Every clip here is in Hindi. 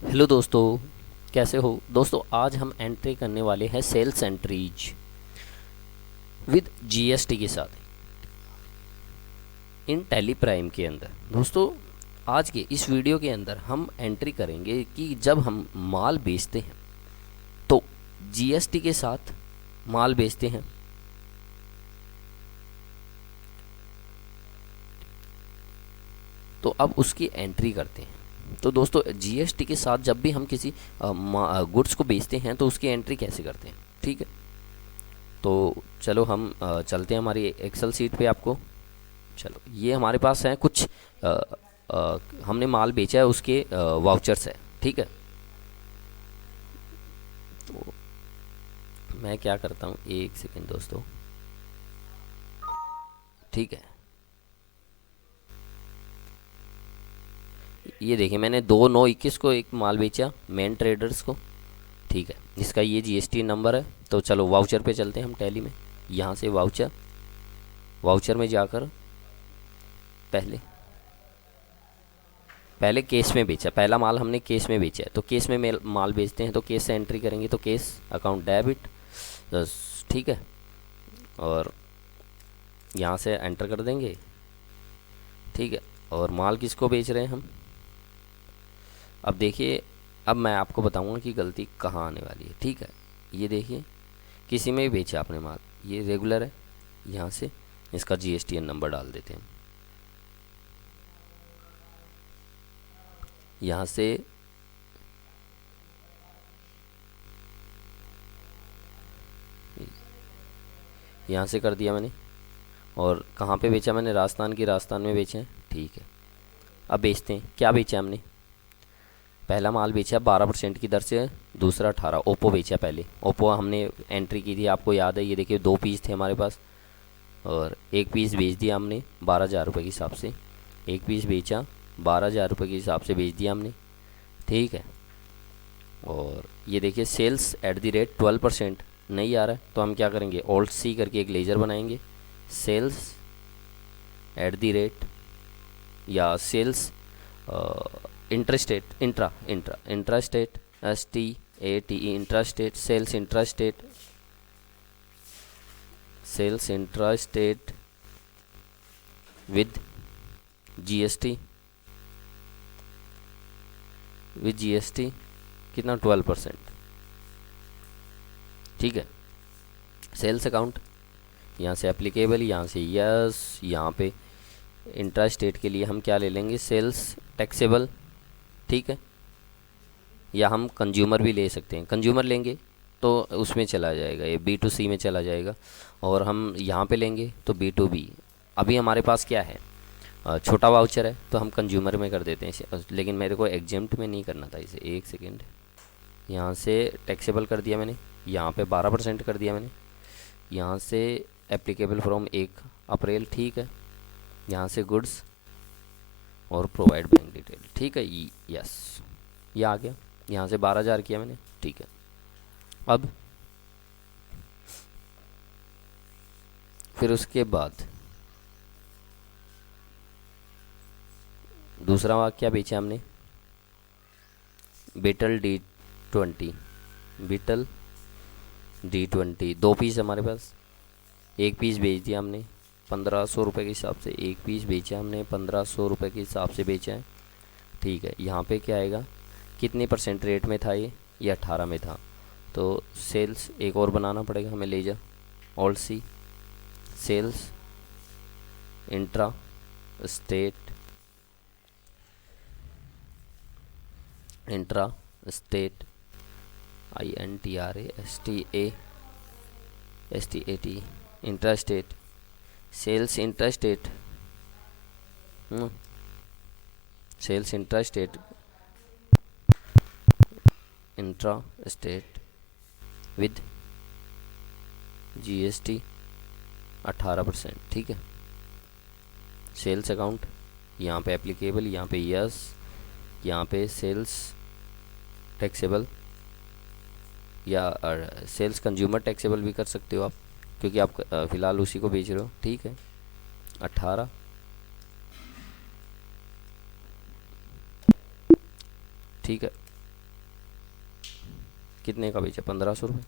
हेलो दोस्तों, कैसे हो दोस्तों। आज हम एंट्री करने वाले हैं सेल्स एंट्रीज विद जीएसटी के साथ इन टैली प्राइम के अंदर। दोस्तों, आज के इस वीडियो के अंदर हम एंट्री करेंगे कि जब हम माल बेचते हैं तो जीएसटी के साथ माल बेचते हैं, तो अब उसकी एंट्री करते हैं। तो दोस्तों, जीएसटी के साथ जब भी हम किसी गुड्स को बेचते हैं तो उसकी एंट्री कैसे करते हैं, ठीक है। तो चलो हम चलते हैं हमारी एक्सेल सीट पे। आपको चलो, ये हमारे पास है कुछ हमने माल बेचा है उसके वाउचर्स है, ठीक है। तो मैं क्या करता हूँ, एक सेकेंड दोस्तों, ठीक है। ये देखिए, मैंने 2/9/21 को एक माल बेचा मेन ट्रेडर्स को, ठीक है। इसका ये जीएसटी नंबर है। तो चलो वाउचर पे चलते हैं हम टैली में। यहाँ से वाउचर, वाउचर में जाकर पहले पहले केस में बेचा, पहला माल हमने केस में बेचा है। तो केस में माल बेचते हैं तो केस से एंट्री करेंगे, तो केस अकाउंट डेबिट, ठीक है। और यहाँ से एंटर कर देंगे, ठीक है। और माल किसको बेच रहे हैं हम, अब देखिए। अब मैं आपको बताऊंगा कि गलती कहाँ आने वाली है, ठीक है। ये देखिए, किसी में भी बेचा आपने माल, ये रेगुलर है। यहाँ से इसका जीएसटीएन नंबर डाल देते हैं। यहाँ से यहाँ से कर दिया मैंने। और कहाँ पे बेचा मैंने, राजस्थान की, राजस्थान में बेचे हैं, ठीक है। अब बेचते हैं, क्या बेचा हमने। पहला माल बेचा 12% की दर से, दूसरा 18। ओप्पो बेचा पहले, ओप्पो हमने एंट्री की थी, आपको याद है। ये देखिए, 2 पीस थे हमारे पास और एक पीस बेच दिया हमने 12,000 रुपये के हिसाब से। एक पीस बेचा 12,000 रुपये के हिसाब से बेच दिया हमने, ठीक है। और ये देखिए, सेल्स एट द रेट 12% नहीं आ रहा है, तो हम क्या करेंगे, ऑल्ट सी करके एक लेजर बनाएंगे। सेल्स एट द रेट, या sales intrastate, intra intra intrastate, STATE, intrastate, sales intrastate, sales intrastate with GST, with GST कितना, 12%, ठीक है। सेल्स अकाउंट, यहाँ से एप्लीकेबल, यहाँ से यस। यहाँ पे इंट्रा स्टेट के लिए हम क्या ले लेंगे, सेल्स टैक्सेबल, ठीक है। या हम कंज्यूमर भी ले सकते हैं, कंज्यूमर लेंगे तो उसमें चला जाएगा, ये B2C में चला जाएगा। और हम यहाँ पे लेंगे तो B2B। अभी हमारे पास क्या है, छोटा वाउचर है, तो हम कंज्यूमर में कर देते हैं इसे। लेकिन मेरे को एग्जेम्प्ट में नहीं करना था इसे, एक सेकेंड। यहाँ से टैक्सेबल कर दिया मैंने, यहाँ पे 12% कर दिया मैंने। यहाँ से एप्लीकेबल फ्रॉम 1 अप्रैल, ठीक है। यहाँ से गुड्स और प्रोवाइड बैंक डिटेल, ठीक है। यस, ये आ गया। यहाँ से 12,000 किया मैंने, ठीक है। अब फिर उसके बाद दूसरा वाक्य क्या बेचा हमने, beetle D20, beetle D20, 2 piece हमारे पास। एक पीस बेच दिया हमने 1,500 रुपये के हिसाब से, एक पीस बेचा हमने 1,500 रुपये के हिसाब से बेचा है, ठीक है। यहाँ पे क्या आएगा, कितने परसेंट रेट में था ये 18 में था। तो सेल्स एक और बनाना पड़ेगा हमें, ले जा all C, sales intra state, intra state, INTRASTASTAT, intra state, sales intra state, sales intra state, intra state with GST 18%, ठीक है। सेल्स अकाउंट, यहाँ पे एप्लीकेबल, यहाँ पे यस, यहाँ पे सेल्स टैक्सेबल, या सेल्स कंज्यूमर टैक्सेबल भी कर सकते हो आप, क्योंकि आप फ़िलहाल उसी को बेच रहे हो, ठीक है। 18, ठीक है। कितने का बेचा, 1500 रुपये।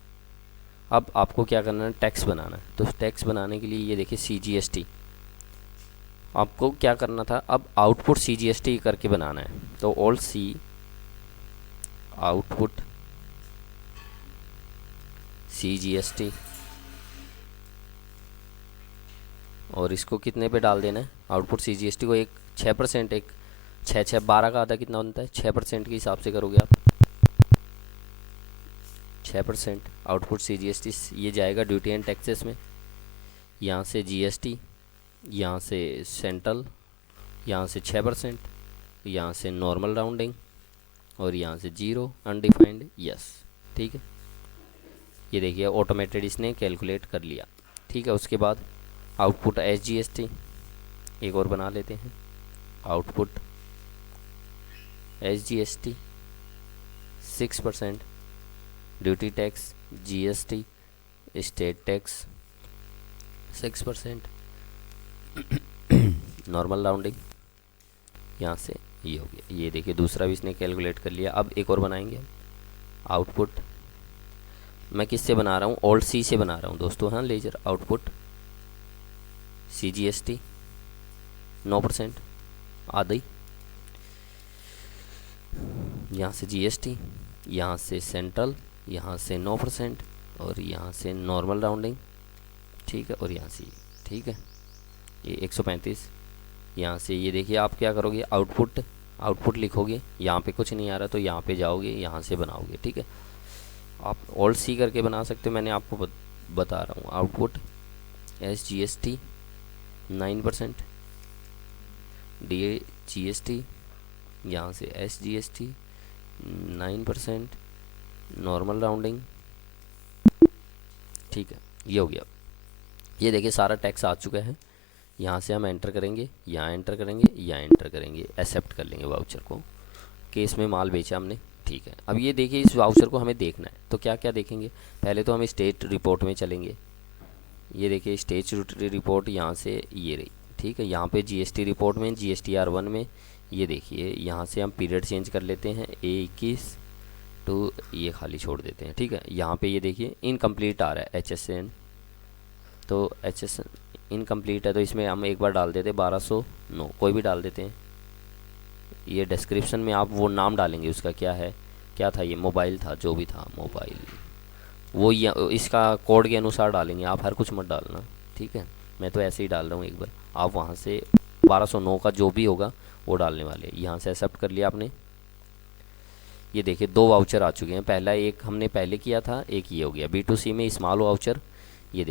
अब आपको क्या करना है, टैक्स बनाना है। तो टैक्स बनाने के लिए ये देखिए CGST, आपको क्या करना था, अब आउटपुट CGST करके बनाना है। तो ऑल्ट C आउटपुट CGST, और इसको कितने पे डाल देना है, आउटपुट CGST को एक 6%, एक 6 6 12 का आधा कितना बनता है, 6% के हिसाब से करोगे आप। 6% आउटपुट CGST ये जाएगा ड्यूटी एंड टैक्सेस में। यहाँ से GST, यहाँ से सेंट्रल, यहाँ से 6%, यहाँ से नॉर्मल राउंडिंग, और यहाँ से 0 अनडिफाइंड। यस, ठीक है। ये देखिए ऑटोमेटेड इसने कैलकुलेट कर लिया। ठीक है, उसके बाद आउटपुट SGST एक और बना लेते हैं। Output SGST 6%, duty tax GST, state tax 6%, normal rounding, यहाँ से ये हो गया। ये देखिए दूसरा भी इसने कैलकुलेट कर लिया। अब एक और बनाएंगे आउटपुट, मैं किससे बना रहा हूँ, ऑल्ट C से बना रहा हूँ दोस्तों, हाँ लेजर। आउटपुट CGST 9% आधी, यहाँ से GST, यहाँ से सेंट्रल, यहाँ से 9%, और यहाँ से नॉर्मल राउंडिंग, ठीक है, और यहाँ से ठीक है ये 135। यहाँ से ये देखिए आप क्या करोगे, आउटपुट लिखोगे, यहाँ पे कुछ नहीं आ रहा तो यहाँ पे जाओगे, यहाँ से बनाओगे। ठीक है, आप ऑल्ट C करके बना सकते हो, मैंने आपको बता रहा हूँ। आउटपुट SGST 9%, GST, यहाँ से SGST 9%, नॉर्मल राउंडिंग, ठीक है, ये हो गया। ये देखिए सारा टैक्स आ चुका है। यहाँ से हम एंटर करेंगे, यहाँ एंटर करेंगे, यहाँ एंटर करेंगे, एक्सेप्ट कर लेंगे वाउचर को। केस में माल बेचा हमने, ठीक है। अब ये देखिए इस वाउचर को हमें देखना है, तो क्या क्या देखेंगे, पहले तो हम स्टेट रिपोर्ट में चलेंगे। ये देखिए स्टेट रिपोर्ट यहाँ से ये रही, ठीक है। यहाँ पे GST रिपोर्ट में GSTR 1 में ये देखिए, यहाँ से हम पीरियड चेंज कर लेते हैं A21 तो ये खाली छोड़ देते हैं, ठीक है। यहाँ पे ये देखिए इनकम्प्लीट आ रहा है HSN, तो HSN इनकम्प्लीट है, तो इसमें हम एक बार डाल देते हैं 1209, कोई भी डाल देते हैं। ये डिस्क्रिप्शन में आप वो नाम डालेंगे उसका, क्या था ये, मोबाइल था, जो भी था मोबाइल, वो इसका कोड के अनुसार डालेंगे, आप हर कुछ मत डालना, ठीक है। मैं तो ऐसे ही डाल रहा हूँ एक बार, आप वहाँ से 1209 का जो भी होगा वो डालने वाले। यहाँ से एक्सेप्ट कर लिया आपने। ये देखिए 2 वाउचर आ चुके हैं, पहला एक हमने पहले किया था, एक ये हो गया B2C में स्मॉल वाउचर। ये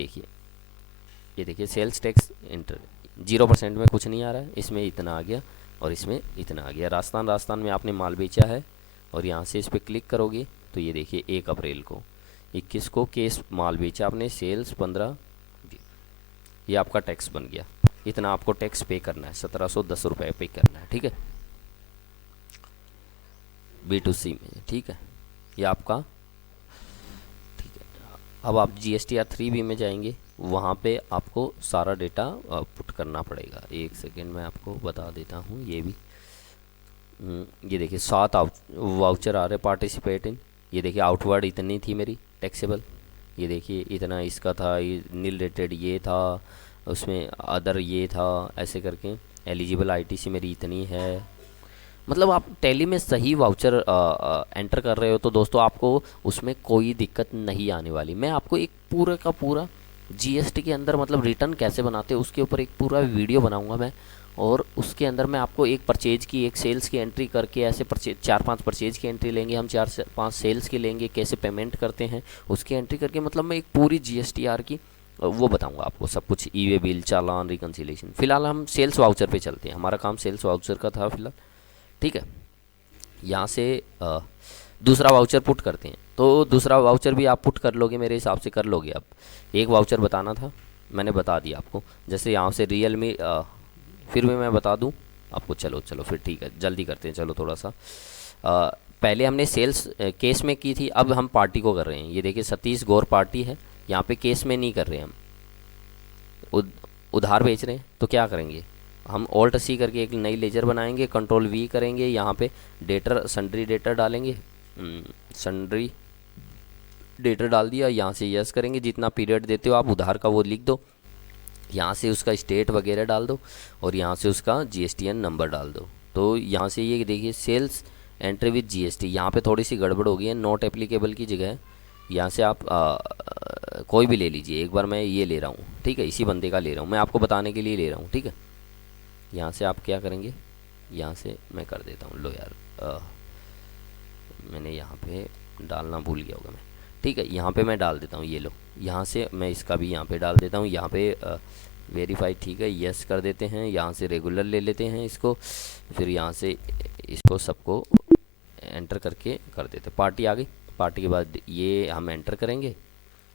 देखिए सेल्स टैक्स इंटर 0% में कुछ नहीं आ रहा है, इसमें इतना आ गया और इसमें इतना आ गया। राजस्थान में आपने माल बेचा है, और यहाँ से इस पर क्लिक करोगे तो ये देखिए 1 अप्रैल को 21 को केस माल बेचा आपने, सेल्स 15, ये आपका टैक्स बन गया। इतना आपको टैक्स पे करना है, 1710 रुपये पे करना है, ठीक है, B2C में, ठीक है। ये आपका ठीक है। अब आप GSTR 3B में जाएंगे, वहाँ पे आपको सारा डेटा पुट करना पड़ेगा। एक सेकेंड में आपको बता देता हूँ ये भी। ये देखिए 7 वाउचर आ रहे पार्टिसिपेट इन। ये देखिए आउटवर्ड इतनी थी मेरी टैक्सेबल, ये देखिए इतना इसका था, ये नील रेटेड ये था, उसमें अदर ये था, ऐसे करके एलिजिबल ITC मेरी इतनी है। मतलब आप टैली में सही वाउचर एंटर कर रहे हो तो दोस्तों आपको उसमें कोई दिक्कत नहीं आने वाली। मैं आपको एक पूरा का पूरा GST के अंदर मतलब रिटर्न कैसे बनाते हैं उसके ऊपर एक पूरा वीडियो बनाऊंगा मैं, और उसके अंदर मैं आपको एक परचेज की, एक सेल्स की एंट्री करके, ऐसे 4-5 परचेज की एंट्री लेंगे हम, 4-5 सेल्स की लेंगे, कैसे पेमेंट करते हैं उसकी एंट्री करके, मतलब मैं एक पूरी GSTR की वो बताऊंगा आपको सब कुछ, ई-वे बिल, चालान, रिकन्सिलेशन। फिलहाल हम सेल्स वाउचर पे चलते हैं, हमारा काम सेल्स वाउचर का था फिलहाल, ठीक है। यहाँ से दूसरा वाउचर पुट करते हैं, तो दूसरा वाउचर भी आप पुट कर लोगे, मेरे हिसाब से कर लोगे। अब एक वाउचर बताना था, मैंने बता दिया आपको। जैसे यहाँ से रियलमी, फिर भी मैं बता दूँ आपको, चलो फिर ठीक है, जल्दी करते हैं, चलो थोड़ा सा। पहले हमने सेल्स केस में की थी, अब हम पार्टी को कर रहे हैं। ये देखिए सतीश गौर पार्टी है, यहाँ पे केस में नहीं कर रहे हम, उधार बेच रहे हैं। तो क्या करेंगे हम, ऑल्ट C करके एक नई लेजर बनाएंगे, कंट्रोल V करेंगे, यहाँ पे डेटर सन्ड्री डेटर डालेंगे, सन्ड्री डेटर डाल दिया, यहाँ से यस करेंगे, जितना पीरियड देते हो आप उधार का वो लिख दो, यहाँ से उसका स्टेट वगैरह डाल दो और यहाँ से उसका जीएसटीएन नंबर डाल दो। तो यहाँ से ये देखिए सेल्स एंट्री विद जीएसटी, यहाँ पे थोड़ी सी गड़बड़ हो गई है, नॉट एप्लीकेबल की जगह यहाँ से आप कोई भी ले लीजिए। एक बार मैं ये ले रहा हूँ, ठीक है, इसी बंदे का ले रहा हूँ, मैं आपको बताने के लिए ले रहा हूँ, ठीक है। यहाँ से आप क्या करेंगे, यहाँ से मैं कर देता हूँ, लो यार मैंने यहाँ पे डालना भूल गया होगा मैं, ठीक है, यहाँ पे मैं डाल देता हूँ, ये लो, यहाँ से मैं इसका भी यहाँ पे डाल देता हूँ, यहाँ पे वेरीफाई, ठीक है, यस कर देते हैं, यहाँ से रेगुलर ले लेते हैं इसको, फिर यहाँ से इसको सबको एंटर करके कर देते। पार्टी आ गई, पार्टी के बाद ये हम एंटर करेंगे,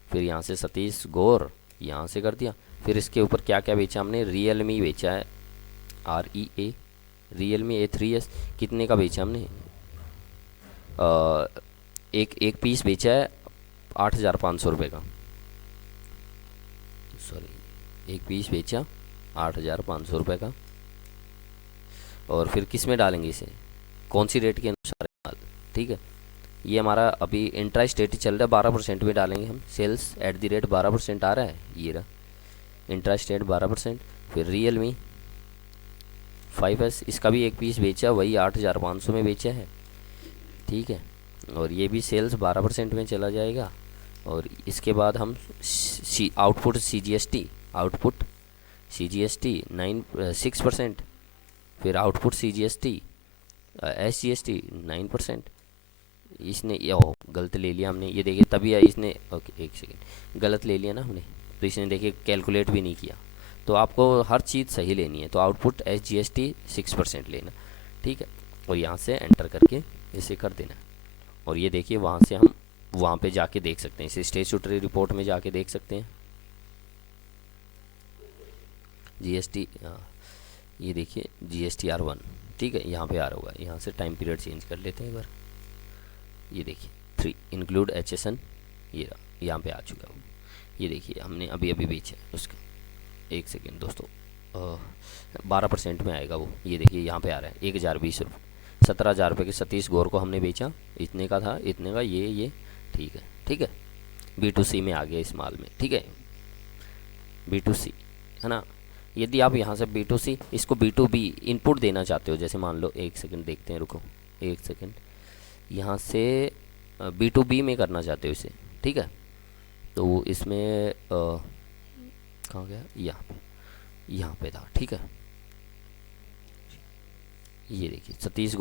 फिर यहाँ से सतीश गौर यहाँ से कर दिया, फिर इसके ऊपर क्या क्या बेचा हमने, रियलमी बेचा है, REA, रियलमी A3s, कितने का बेचा हमने, एक पीस बेचा है 8,500 रुपये का, सॉरी एक पीस बेचा 8,500 रुपये का। और फिर किस में डालेंगे इसे, कौन सी रेट के अनुसार माल, ठीक है, ये हमारा अभी इंट्रा स्टेट चल रहा है, 12% में डालेंगे हम, सेल्स @ 12% आ रहा है, ये रहा इंट्रा स्टेट 12%। फिर रियलमी 5S, इसका भी एक पीस बेचा, वही 8,500 में बेचा है, ठीक है, और ये भी सेल्स 12% में चला जाएगा। और इसके बाद हम आउटपुट CGST 6%, फिर आउटपुट CGST SGST 9%। इसने गलत ले लिया हमने, ये देखिए तभी इसने, ओके एक सेकेंड, गलत ले लिया ना हमने, तो इसने देखिए कैलकुलेट भी नहीं किया। तो आपको हर चीज़ सही लेनी है, तो आउटपुट SGST 6% लेना, ठीक है, और यहाँ से एंटर करके इसे कर देना। और ये देखिए वहाँ से हम वहाँ पे जाके देख सकते हैं, इसे स्टैट्यूटरी रिपोर्ट में जाके देख सकते हैं, GST, ये देखिए GSTR1, ठीक है, यहाँ पे आ रहा होगा, यहाँ से टाइम पीरियड चेंज कर लेते हैं एक बार, ये देखिए 3 इंक्लूड HSN, ये रहा, यहाँ पे आ चुका है, ये देखिए हमने अभी अभी बेचा है उसका, एक सेकेंड दोस्तों, 12% में आएगा वो, ये देखिए यहाँ पे आ रहा है 1,020 रुपये, 17,000 रुपये के सतीश गौर को हमने बेचा, इतने का था, इतने का ये ठीक है, ठीक है, B2C में आ गया इस माल में, ठीक है, B2C है ना। यदि आप यहाँ से B2C इसको B2B इनपुट देना चाहते हो, जैसे मान लो, एक सेकंड देखते हैं, रुको एक सेकंड, यहाँ से B2B में करना चाहते हो इसे, ठीक है, तो इसमें कहाँ गया, यहाँ पे था, ठीक है, ये देखिए सतीश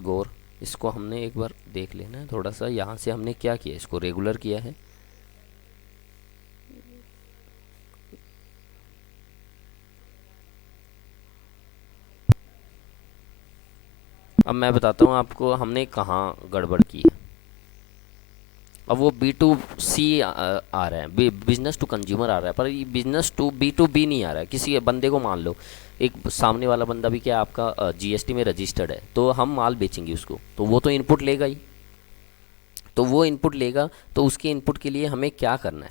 गौर, इसको हमने एक बार देख लेना है थोड़ा सा, यहाँ से हमने क्या किया, इसको रेगुलर किया है, अब मैं बताता हूँ आपको हमने कहाँ गड़बड़ की है। अब वो B2C आ रहा है, बिजनेस टू कंज्यूमर आ रहा है, पर ये बिजनेस टू B2B नहीं आ रहा है। किसी बंदे को मान लो, एक सामने वाला बंदा भी क्या आपका GST में रजिस्टर्ड है, तो हम माल बेचेंगे उसको, तो वो तो इनपुट लेगा ही, तो वो इनपुट लेगा, तो उसके इनपुट के लिए हमें क्या करना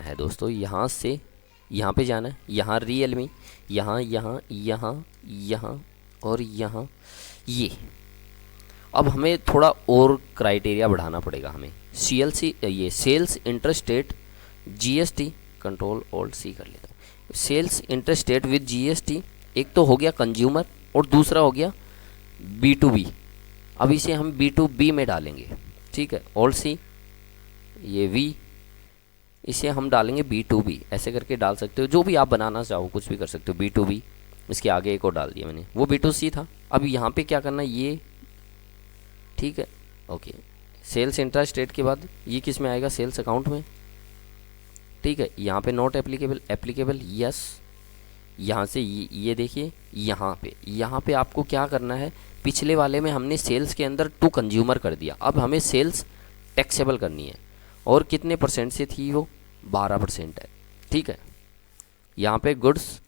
है, दोस्तों, यहाँ से यहाँ पे जाना है, यहाँ रियलमी, यहाँ यहाँ यहाँ यहाँ और यहाँ, ये अब हमें थोड़ा और क्राइटेरिया बढ़ाना पड़ेगा हमें, CLC, ये sales interstate GST, control alt C कर लेता हूँ, सेल्स इंटरस्टेट विद GST, एक तो हो गया कंज्यूमर और दूसरा हो गया B2B। अब इसे हम B2B में डालेंगे, ठीक है, ऑल्ट C, ये V, इसे हम डालेंगे B2B, ऐसे करके डाल सकते हो, जो भी आप बनाना चाहो कुछ भी कर सकते हो, B2B, इसके आगे एक और डाल दिया मैंने, वो B2C था। अब यहाँ पे क्या करना है, ये ठीक है, ओके, सेल्स इंट्रा स्टेट के बाद ये किस में आएगा, सेल्स अकाउंट में, ठीक है, यहाँ पे नॉट एप्लीकेबल यस, यहाँ से ये देखिए, यहाँ पे आपको क्या करना है, पिछले वाले में हमने सेल्स के अंदर टू कंज्यूमर कर दिया, अब हमें सेल्स टैक्सेबल करनी है, और कितने % से थी वो, 12% है, ठीक है, यहाँ पे गुड्स,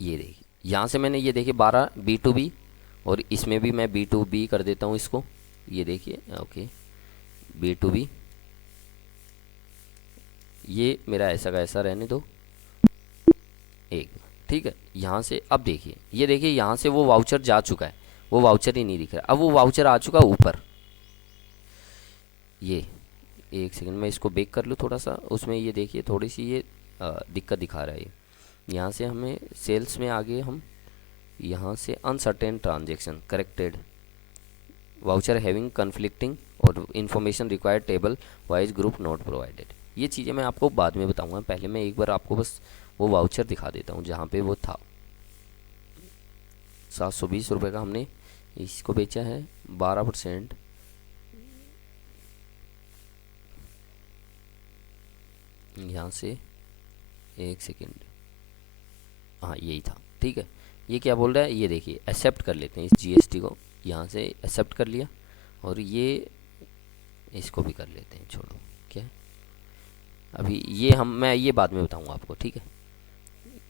ये देखिए यहाँ से मैंने ये देखिए 12 B2B, और इसमें भी मैं B2B कर देता हूँ इसको, ये देखिए, ओके B2B, ये मेरा ऐसा का ऐसा रहने दो एक, ठीक है, यहाँ से अब देखिए, ये देखिए यहाँ से वो वाउचर जा चुका है, वो वाउचर ही नहीं दिख रहा। अब वो वाउचर आ चुका ऊपर, ये एक सेकंड में इसको बेक कर लूँ थोड़ा सा, उसमें ये देखिए थोड़ी सी ये दिक्कत दिखा रहा है ये। यहाँ से हमें सेल्स में आगे हम यहाँ से uncertain transaction corrected voucher having conflicting और information required table wise group note provided. ये चीज़ें मैं आपको बाद में बताऊंगा, पहले मैं एक बार आपको बस वो वाउचर दिखा देता हूँ जहाँ पे वो था। 720 रुपये का हमने इसको बेचा है, 12%। यहाँ से एक सेकेंड, हाँ यही था, ठीक है। ये क्या बोल रहा है, ये देखिए एक्सेप्ट कर लेते हैं इस जीएसटी को, यहाँ से एक्सेप्ट कर लिया, और ये इसको भी कर लेते हैं, छोड़ो क्या है। अभी ये मैं ये बाद में बताऊंगा आपको, ठीक है।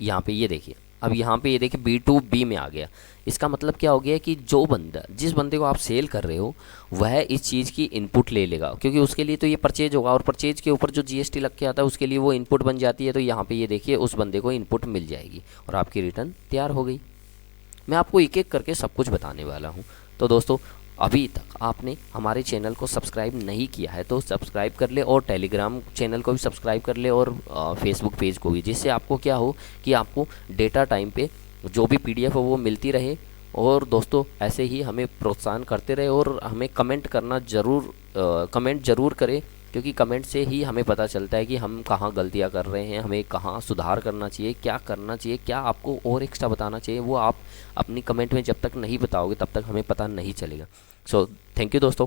यहाँ पे ये देखिए, अब यहाँ पे ये देखिए B2B में आ गया। इसका मतलब क्या हो गया कि जो बंदा, जिस बंदे को आप सेल कर रहे हो, वह इस चीज़ की इनपुट ले लेगा, क्योंकि उसके लिए तो ये परचेज होगा, और परचेज के ऊपर जो जीएसटी लग के आता है उसके लिए वो इनपुट बन जाती है। तो यहाँ पे ये देखिए उस बंदे को इनपुट मिल जाएगी और आपकी रिटर्न तैयार हो गई। मैं आपको एक एक करके सब कुछ बताने वाला हूँ। तो दोस्तों, अभी तक आपने हमारे चैनल को सब्सक्राइब नहीं किया है तो सब्सक्राइब कर ले, और टेलीग्राम चैनल को भी सब्सक्राइब कर ले, और फेसबुक पेज को भी, जिससे आपको क्या हो कि आपको डेटा टाइम पे जो भी पीडीएफ हो वो मिलती रहे। और दोस्तों, ऐसे ही हमें प्रोत्साहन करते रहे, और हमें कमेंट करना कमेंट ज़रूर करें, क्योंकि कमेंट से ही हमें पता चलता है कि हम कहाँ गलतियाँ कर रहे हैं, हमें कहाँ सुधार करना चाहिए, क्या करना चाहिए, क्या आपको और एक्स्ट्रा बताना चाहिए। वो आप अपनी कमेंट में जब तक नहीं बताओगे तब तक हमें पता नहीं चलेगा। सो थैंक यू दोस्तों।